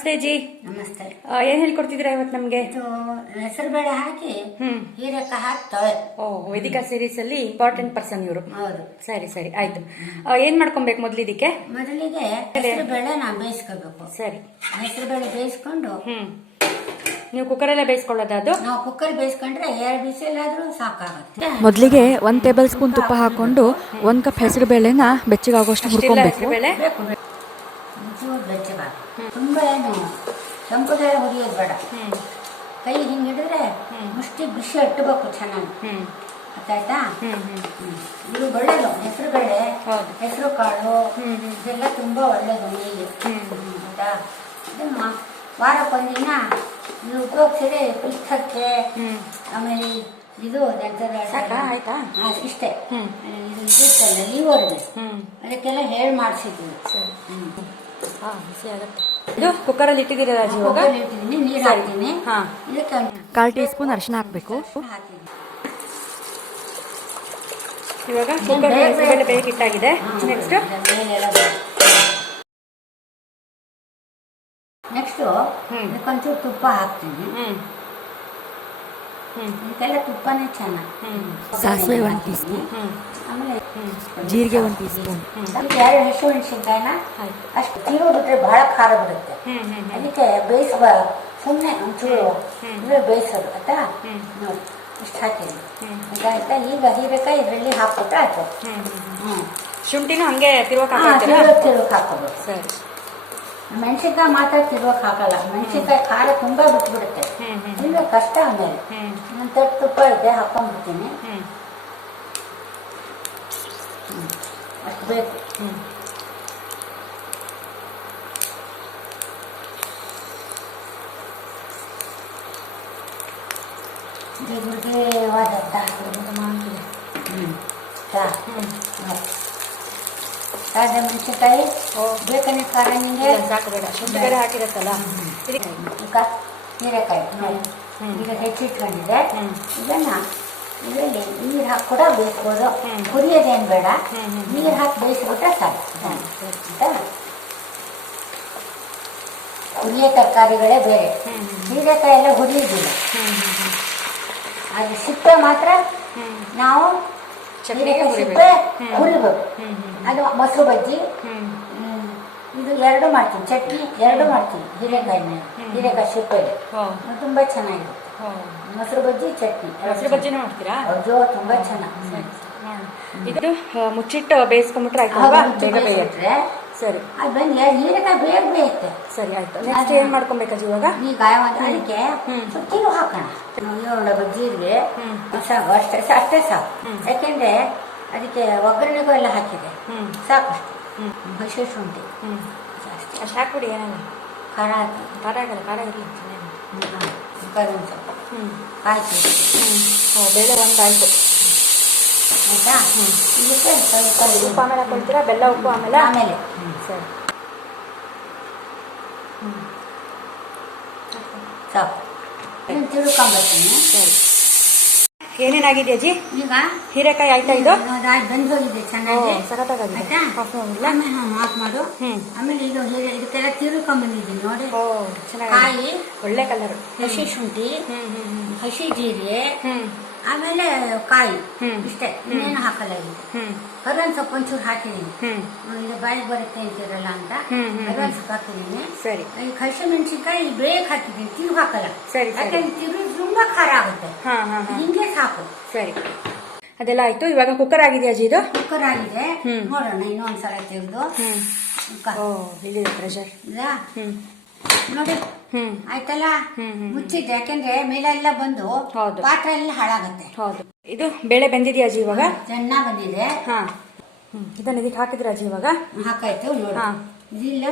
ನಮಸ್ತೆ ಜಿ. ನಮಸ್ತೆ. ಏನ್ ಹೇಳ್ಕೊಡ್ತಿದ್ದೀರಾ ಇವತ್ತು ನಮ್ಗೆ? ಹೆಸರು ಬೇಳೆ ಹಾಕಿ ಹೀರೆಕಾಯಿ ಹಾಕಿ ತೊಳೆ. ವೇದಿಕಾ ಸೀರೀಸ್ ಅಲ್ಲಿ ಇಂಪಾರ್ಟೆಂಟ್ ಪರ್ಸನ್ ಇವರು. ಹೌದು. ಸರಿ ಸರಿ ಆಯ್ತು. ಏನ್ ಮಾಡ್ಕೊಬೇಕು ಮೊದಲಿದಕ್ಕೆ? ಮೊದಲಿಗೆ ಹೆಸರು ಬೇಳೆ ನಾವು ಬೇಯಿಸ್ಕೋಬೇಕು. ಸರಿ. ಹೆಸರು ಬೇಳೆ ಬೇಯಿಸ್ಕೊಂಡು ನೀವು ಕುಕ್ಕರ್ ಅಲ್ಲೇ ಬೇಯಿಸ್ಕೊಳ್ಳೋದು? ಅದು ನಾವು ಕುಕ್ಕರ್ ಬೇಯಿಸ್ಕೊಂಡ್ರೆ 2 ಬಿಸಿಲಾದ್ರೂ ಸಾಕಾಗುತ್ತೆ. ಮೊದಲಿಗೆ 1 ಟೇಬಲ್ ಸ್ಪೂನ್ ತುಪ್ಪ ಹಾಕೊಂಡು 1 ಕಪ್ ಹೆಸರು ಬೇಳೆನ ಬೆಚ್ಚಗಾಗೋಷ್ಟು ಹುರ್ಕೊಬೇಕು. ಬೆಚ್ಚಗಾಗ ತುಂಬಾ ಏನು ಕೆಂಪುದೆಲ್ಲ ಹುರಿಯೋದು ಬೇಡ. ಕೈ ಹಿಂಗೆ ಹಿಡಿದ್ರೆ ಮುಷ್ಟಿ ಬಿಸಿ ಅಟ್ಟಬೇಕು ಚೆನ್ನಾಗಿ. ಗೊತ್ತಾಯ್ತಾ? ಇದು ಒಳ್ಳೇದು. ಹೆಸರು ಬೇಳೆ, ಹೆಸರು ಕಾಳು ಇದೆಲ್ಲ ತುಂಬಾ ಒಳ್ಳೇದು ಮೈಗೆ. ಆಯ್ತಾ? ಇದನ್ನು ವಾರಕ್ಕೊಂದಿನ ಇದು ಉಪಯೋಗಿಸಿದ್ರೆ ಪಿತ್ತಕ್ಕೆ, ಆಮೇಲೆ ಇದು ಆಯ್ತಾ ಇಷ್ಟೇ. ಇದು ಇದಿರ್ತಲ್ಲ ಲೀವರ್ಗೆ, ಅದಕ್ಕೆಲ್ಲ ಹೇಳಿ ಮಾಡಿಸಿದ್ವಿ. ಇದು ಕುಕ್ಕರ್ ಅಲ್ಲಿ ಇಟ್ಟಿದ್ದೀರಾ? ಇಟ್ಟಿದ್ದೀನಿ, ನೀರು ಹಾಕ್ತೀನಿ. ಇದಕ್ಕೆ 1/4 ಟೀ ಸ್ಪೂನ್ ಅರಿಶಿನ ಹಾಕಬೇಕು. ಇವಾಗ ಕುಕ್ಕರ್ ಬೇಳೆ ಬೇಯಕ್ಕೆ ಇಟ್ಟಾಗಿದೆ. ನೆಕ್ಸ್ಟ್ ಇದಕ್ಕೊಂಚೂರು ತುಪ್ಪ ಹಾಕ್ತೀನಿ. ಇದಕ್ಕೆಲ್ಲ ತುಪ್ಪನೇ ಚೆನ್ನಾಗಿ. ಸಾಸಿವೆ 1 ಟೀ ಸ್ಪೂನ್, ಆಮೇಲೆ ಜೀರಿಗೆ 1 ಟೀ ಸ್ಪೂನ್. 2 ಹಸಿಮೆಣಸಿನ್ಕಾಯಿನ ಅಷ್ಟು ತಿರು ಬಿಟ್ರೆ ಬಹಳ ಖಾರ ಬಿಡುತ್ತೆ. ಅದಕ್ಕೆ ಸುಮ್ಮನೆ ಒಂಚೂರು ಬೇಯಿಸೋದು. ಆಯ್ತಾ? ನೋಡಿ ಇಷ್ಟು ಹಾಕಿದ್ವಿ. ಆಯ್ತಾ? ಈಗ ಹೀರೆಕಾಯಿ ಇದರಲ್ಲಿ ಹಾಕ್ಬಿಟ್ರೆ ಆಯ್ತು. ಶುಂಠಿನೂ ಹಂಗೆ ತಿರುವಕ್ಕೆ ಹಾಕೋದು. ಸರಿ. ಮೆಣಸಿನ್ಕಾಯಿ ಮಾತ್ರ ತಿರುವಕ್ಕೆ ಹಾಕಲ್ಲ. ಮೆಣಸಿನ್ಕಾಯಿ ಖಾರ ತುಂಬಾ ಬಿಟ್ಬಿಡುತ್ತೆ. ಇಲ್ಲ ಕಷ್ಟ. ಆಮೇಲೆ ಒಂದು ತಟ್ಟು ತುಪ್ಪ ಇದೆ, ಹಾಕೊಂಡ್ಬಿಡ್ತೀನಿ. ಅಷ್ಟು ಬೇಕು. ತಾಜಾ ಮೆಣಸಿನ್ಕಾಯಿ ಬೇಕನೆ ಖಾರ ನಿಂಗೆ ಸಾಕಬೇಡ. ಶುಂಠಿ ಬೇರೆ ಹಾಕಿರತ್ತಲ್ಲ. ಹೀರೆಕಾಯಿ ಈಗ ಹೆಚ್ಚಿಟ್ಕೊಂಡಿದೆ. ಇದನ್ನ ಇದರಲ್ಲಿ ನೀರು ಹಾಕಿ ಕೂಡ ಬೇಯಿಸ್ಬೋದು. ಹುರಿಯೋದೇನು ಬೇಡ, ನೀರು ಹಾಕಿ ಬೇಯಿಸ್ಬಿಟ್ರೆ ಸಾಕು. ಹುರಿಯೋ ತರಕಾರಿಗಳೇ ಬೇರೆ. ಹೀರೆಕಾಯಿ ಎಲ್ಲ ಹುರಿಯೋದಿಲ್ಲ. ಅದು ಸಿಪ್ಪೆ ಮಾತ್ರ ನಾವು ಸಿಪ್ಪೆ ಹುರಿಬೇಕು. ಅದು ಮೊಸರು ಬಜ್ಜಿ ಇದು 2 ಮಾಡ್ತೀನಿ. ಚಟ್ನಿ 2 ಮಾಡ್ತೀನಿ. ಹೀರೆಕಾಯಿ ಸಿಪ್ಪೆಗೆ ತುಂಬಾ ಚೆನ್ನಾಗಿರುತ್ತೆ. ಮೊಸರು ಬಜ್ಜಿ, ಚಟ್ನಿ. ಮೊಸರು ಬಜ್ಜಿನೂ ಮಾಡ್ತೀರಾ? ಅಯ್ಯೋ ತುಂಬಾ ಚೆನ್ನಾಗಿ. ಇದು ಮುಚ್ಚಿಟ್ಟು ಬೇಯಿಸ್ಕೊಂಡ್ಬಿಟ್ರೆ ಆಯ್ತಲ್ವಾ? ಬೇಗ ಬೇಯುತ್ತೆ. ಸರಿ. ಅದು ಹೀರೆಕಾಯಿ ಬೇಗ ಬೇಯುತ್ತೆ. ಸರಿ ಆಯ್ತು. ನೆಕ್ಸ್ಟ್ ಏನ್ ಮಾಡ್ಕೊಬೇಕಾಜಿ ಇವಾಗ? ಈಗ ಅದಕ್ಕೆ ಸುತ್ತಿನೂ ಹಾಕೋಣ. ಬಜ್ಜಿಗೆ ಸಾಕು, ಅಷ್ಟೇ ಸಾಕು. ಯಾಕೆಂದ್ರೆ ಅದಕ್ಕೆ ಒಗ್ಗರಣೆಗೂ ಎಲ್ಲ ಹಾಕಿದೆ. ಸಾಕಷ್ಟು. ಹಸಿ ಶುಂಠಿ ಅಷ್ಟು ಹಾಕ್ಬಿಡಿ. ಏನಲ್ಲ ಖಾರ ಖಾರ ಆಗಲ್ಲ. ಖಾರ ಇರಲಿ. ಕರಿಬೇವು ಸೊಪ್ಪು, ಕಾಯಿ ತುರಿ. ಬೇಳೆ 1 ಆಯ್ತು. ಆಯ್ತಾ? ಇದಕ್ಕೆ ಸ್ವಲ್ಪ ಉಪ್ಪು ಆಮೇಲೆ ಹಾಕೊಳ್ತೀರಾ? ಬೆಲ್ಲ, ಉಪ್ಪು ಆಮೇಲೆ? ಸರಿ. ಸಾಕು. ತಿಳ್ಕೊಂಬರ್ತೀನಿ. ಸರಿ. ಏನೇನಾಗಿದೆ ಅಜ್ಜಿ? ಈಗ ಹೀರೆಕಾಯಿ ಆಯ್ತಾ? ಇದು ಬೆಂದು ಹೋಗಿದೆ ಚೆನ್ನಾಗಿ. ಸಖತ್ತಾಗಿದೆ. ಆಫ್ ಮಾಡು. ಆಮೇಲೆ ಇದು ಇದಕ್ಕೆಲ್ಲ ತಿರುಕೊಂಡ್ಬಂದಿದ್ದೀನಿ ನೋಡಿ. ಕಾಯಿ, ಒಳ್ಳೆ ಕಲರ್, ಹಸಿ ಶುಂಠಿ, ಹಸಿ ಜೀರಿಗೆ, ಆಮೇಲೆ ಕಾಯಿ. ಇಷ್ಟೇ, ಇನ್ನೇನು ಹಾಕಲ್ಲ. ಇದು ಕರಿಬೇವಿನ ಸೊಪ್ಪು ಒಂಚೂರು ಹಾಕಿದೀನಿ. ಇದು ಬಾಯಿಗೆ ಬರುತ್ತೆ ಅಂತಿರಲ್ಲ ಅಂತ ಕರಿಬೇವಿನ ಸೊಪ್ಪು ಹಾಕಿದೀನಿ. ಸರಿ. ಈಗ ಹಸಿ ಮೆಣಸಿನ್ಕಾಯಿ ಬೇಗ ಹಾಕಿದೀನಿ, ತಿರು ಹಾಕಲ್ಲ. ಸರಿ. ಯಾಕಂದ್ರೆ ತಿರು ತುಂಬಾ ಖಾರ ಆಗುತ್ತೆ. ಹಿಂಗೆ ಸಾಕು. ಸರಿ. ಅದೆಲ್ಲ ಆಯ್ತು. ಇವಾಗ ಕುಕ್ಕರ್ ಆಗಿದೆಯಾ ಅಜ್ಜಿ? ಇದು ಕುಕ್ಕರ್ ಆಗಿದೆ. ನೋಡೋಣ ಇನ್ನೊಂದ್ಸಲ ತೆಗೆದು. ಇಲ್ಲಿದೆ ಪ್ರೆಷರ್. ನೋಡಿ ಆಯ್ತಲ್ಲ. ಮುಚ್ಚಿದ್ದೆ, ಯಾಕೆಂದ್ರೆ ಮೇಲೆಲ್ಲ ಬಂದು ಪಾತ್ರೆ ಎಲ್ಲ ಹಾಳಾಗುತ್ತೆ. ಹೌದು. ಇದು ಬೇಳೆ ಬೆಂದಿದೆಯಾ ಅಜ್ಜಿ ಇವಾಗ? ಚೆನ್ನಾಗಿ ಬಂದಿದೆ. ಇದನ್ನ ಇದಕ್ಕೆ ಹಾಕಿದ್ರ ಅಜ್ಜಿ? ಇವಾಗ ಹಾಕಾಯ್ತು. ನೋಡಿ ಇದಿಲ್ಲ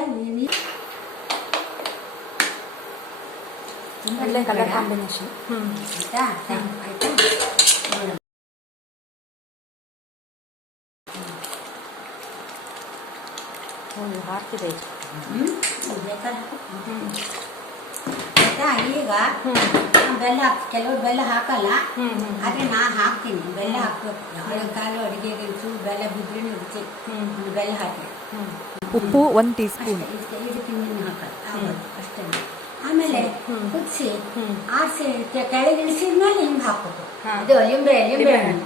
ಒಳ್ಳೆ ಕಲರ್ ಕಾಂಬಿನೇಷನ್. ಆಯ್ತಾ? ಹಾಕ್ತಿದೆ. ಆಯ್ತಾ ಈಗ ಬೆಲ್ಲ ಕೆಲವರು ಬೆಲ್ಲ ಹಾಕಲ್ಲ, ಆದ್ರೆ ನಾ ಹಾಕ್ತೀನಿ. ಬೆಲ್ಲ ಹಾಕ್ಬೇಕು. ಅವಳ ಕಾಲು ಅಡಿಗೆಗೆ ಚೂರು ಬೆಲ್ಲ ಬಿದ್ರೆ ರುಚಿ. ಬೆಲ್ಲ ಹಾಕಿ, ಉಪ್ಪು 1 ಟೀ ಸ್ಪೂನ್, ಇದಕ್ಕೆ ನೀನು ಹಾಕಲ್ಲ ಅಷ್ಟೇ. ಆಮೇಲೆ ಕುದಿಸಿ ಆರಿಸಿ ಕೆಳಗೆ ಇಳಿಸಿದ್ಮೇಲೆ ಹಿಂಗೆ ಹಾಕ್ಬೇಕು. ಅದು ಲಿಂಬೆ ಹಣ್ಣು.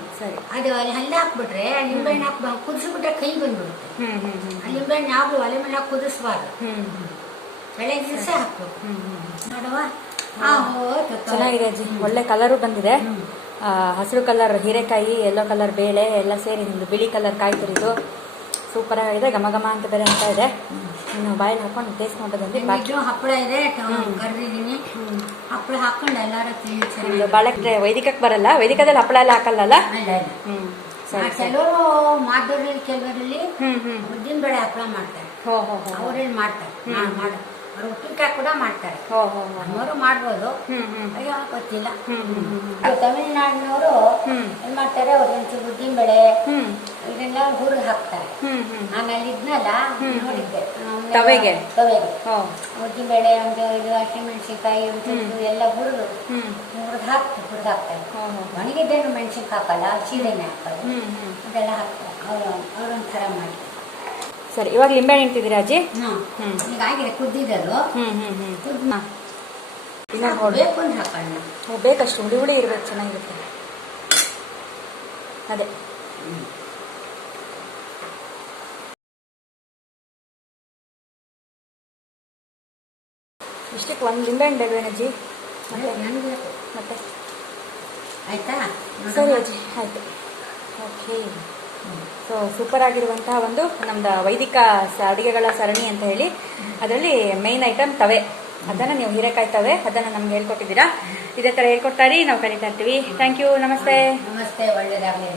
ಅದು ಅಲ್ಲಿ ಹಾಕ್ಬಿಟ್ರೆ ಲಿಂಬೆ ಹಣ್ಣು ಹಾಕ್ಬೇಕು. ಕುದಿಸ್ಬಿಟ್ರೆ ಕೈ ಬಂದ್ಬಿಡುತ್ತೆ. ಆ ಲಿಂಬೆ ಹಣ್ಣು ಯಾವುದು ಒಲೆ ಮೇಲೆ ಕುದಿಸ್ಬಾರ್ದು, ಕೆಳಗೆ ಇಳಿಸಿ ಹಾಕ್ಬೇಕು. ನೋಡುವ ಚೆನ್ನಾಗಿದೆ ಅಜ್ಜಿ. ಒಳ್ಳೆ ಕಲರು ಬಂದಿದೆ. ಹಸಿರು ಕಲರ್ ಹೀರೆಕಾಯಿ, ಯೆಲ್ಲೋ ಕಲರ್ ಬೇಳೆ ಎಲ್ಲ ಸೇರಿ ನಿಮ್ದು ಬಿಳಿ ಕಲರ್ ಕಾಯಿ ತುರಿದು ಸೂಪರ್ ಆಗಿದೆ. ಘಮ ಘಮ ಅಂತ ಬೇರೆ ಅಂತ ಇದೆ. ಇನ್ನು ಬಾಯಲ್ಲಿ ಹಾಕೊಂಡು ಟೇಸ್ಟ್ ಮಾಡೋದಂದ್ರೆ ಬಾಕಿ ಹಪ್ಪಳ ಇದೆ ಕರ್ದಿದ್ದೀನಿ. ಹಪ್ಪಳ ಹಾಕೊಂಡು ಎಲ್ಲಾರು ತಿನ್ನಿ. ಬಾಳಕ್ಕೆ ವೈದಿಕಕ್ಕೆ ಬರಲ್ಲ, ವೈದಿಕದಲ್ಲಿ ಹಪ್ಪಳ ಎಲ್ಲ ಹಾಕಲ್ಲ. ಕೆಲವರು ಮಾದೂರಲ್ಲಿ ಕೆಲವರಲ್ಲಿ ಉದ್ದಿನ ಬೇಳೆ ಹಪ್ಪಳ ಮಾಡ್ತಾರೆ. ಅವ್ರೇನ್ ಮಾಡ್ತಾರೆ, ಅವ್ರು ಉಪ್ಪಿನಕಾಯಿ ಕೂಡ ಮಾಡ್ತಾರೆ. ಅವರು ಮಾಡ್ಬೋದು, ಅಯ್ಯೋ ಗೊತ್ತಿಲ್ಲ. ತಮಿಳ್ನಾಡಿನವರು ಏನ್ ಮಾಡ್ತಾರೆ, ಅವ್ರು ಒಂಚೂರು ಉದ್ದಿನ ಬೇಳೆ ಇದನ್ನೆಲ್ಲ ಹುರಿದು ಹಾಕ್ತಾರೆ. ನಾನು ಅಲ್ಲಿ ಇದ್ನಲ್ಲ ನೋಡಿದ್ದೆ, ತವೆಗೆ ಉದ್ದಿನ ಬೇಳೆ ಒಂದು ಇದು ಹಸಿಮೆಣಸಿನ್ಕಾಯಿ ಒಂದು ಎಲ್ಲ ಹುರಿದು ಹಾಕ್ತಾರೆ. ಒಣಗಿದ್ದೇನು ಮೆಣಸಿನ್ಕಾಯಿ ಹಾಕಲ್ಲ, ಸೀರೆನೆ ಹಾಕೋದು, ಅದೆಲ್ಲ ಹಾಕ್ತಾರೆ. ಅವ್ರೊಂಥರ ಮಾಡಿ. ಸರಿ, ಇವಾಗ ಲಿಂಬೆ ಹಣ್ಣು ಇಡ್ತಿದ್ದೀರಾ ಅಜ್ಜಿ? ಈಗ ಆಗಿದೆ ಕುದ್ದಿದ್ದಲು. ಬೇಕು ಅಂತ ಹಾಕೋಣ. ಬೇಕಷ್ಟು ಹುಳಿ ಹುಳಿ ಇರ್ಬೇಕು, ಚೆನ್ನಾಗಿರುತ್ತೆ. ಅದೇ ಇಷ್ಟಕ್ಕೆ 1 ಲಿಂಬೆ ಹಣ್ಣು ಬೇಕೇನಜ್ಜಿ? ಮತ್ತೆ ಆಯ್ತಾ? ಸರಿ ಅಜ್ಜಿ, ಆಯ್ತು. ಓಕೆ. ಸೊ ಸೂಪರ್ ಆಗಿರುವಂತಹ ಒಂದು ನಮ್ದು ವೈದಿಕ ಅಡುಗೆಗಳ ಸರಣಿ ಅಂತ ಹೇಳಿ, ಅದರಲ್ಲಿ ಮೇನ್ ಐಟಮ್ ತವೆ. ಅದನ್ನು ನೀವು ಹೀರೆಕಾಯಿ ತವೆ ಅದನ್ನು ನಮ್ಗೆ ಹೇಳ್ಕೊಟ್ಟಿದ್ದೀರಾ. ಇದೇ ಥರ ಹೇಳ್ಕೊಡ್ತಾ ಇರಿ, ನಾವು ಕಲಿತಾ ಇರ್ತೀವಿ. Thank you. ನಮಸ್ತೆ. ನಮಸ್ತೆ. ಒಳ್ಳೆಯದಾಗಲಿ.